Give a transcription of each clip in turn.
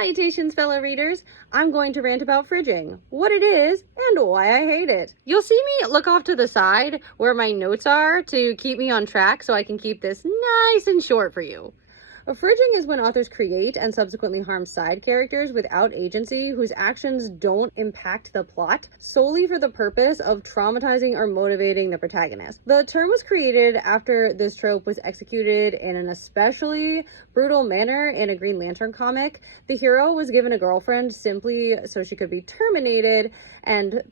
Salutations, fellow readers. I'm going to rant about fridging, what it is, and why I hate it. You'll see me look off to the side where my notes are to keep me on track so I can keep this nice and short for you. Fridging is when authors create and subsequently harm side characters without agency whose actions don't impact the plot solely for the purpose of traumatizing or motivating the protagonist. The term was created after this trope was executed in an especially brutal manner in a Green Lantern comic. The hero was given a girlfriend simply so she could be terminated and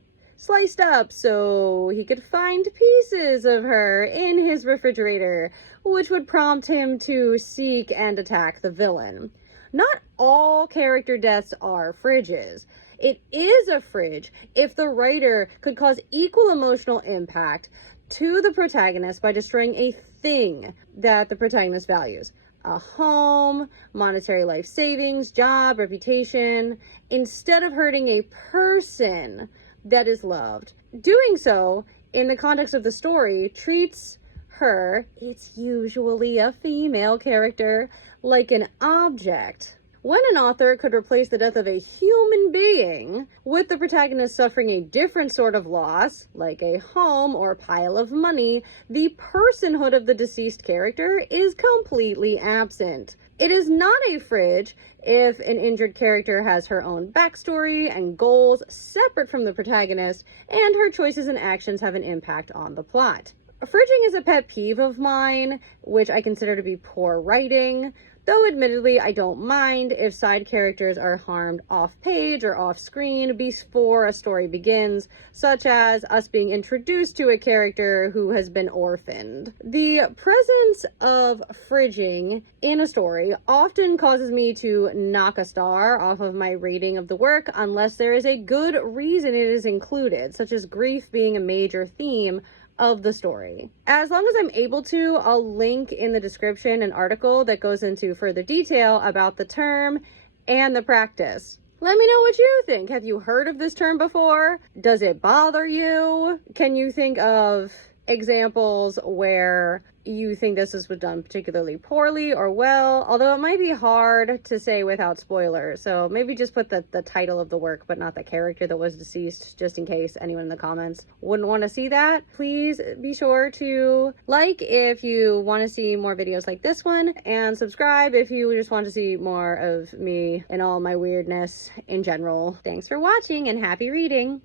sliced up so he could find pieces of her in his refrigerator, which would prompt him to seek and attack the villain. Not all character deaths are fridges. It is a fridge if the writer could cause equal emotional impact to the protagonist by destroying a thing that the protagonist values. A home, monetary life savings, job, reputation, instead of hurting a person that is loved. Doing so, in the context of the story, treats her, it's usually a female character, like an object. When an author could replace the death of a human being with the protagonist suffering a different sort of loss, like a home or a pile of money, the personhood of the deceased character is completely absent. It is not a fridge if an injured character has her own backstory and goals separate from the protagonist, and her choices and actions have an impact on the plot. Fridging is a pet peeve of mine, which I consider to be poor writing, though admittedly I don't mind if side characters are harmed off-page or off-screen before a story begins, such as us being introduced to a character who has been orphaned. The presence of fridging in a story often causes me to knock a star off of my rating of the work unless there is a good reason it is included, such as grief being a major theme of the story. As long as I'm able to, I'll link in the description an article that goes into further detail about the term and the practice. Let me know what you think. Have you heard of this term before? Does it bother you? Can you think of examples where you think this was done particularly poorly or well, although it might be hard to say without spoilers, so maybe just put the title of the work but not the character that was deceased, just in case anyone in the comments wouldn't want to see that. Please be sure to like if you want to see more videos like this one, and subscribe if you just want to see more of me and all my weirdness in general. Thanks for watching and happy reading!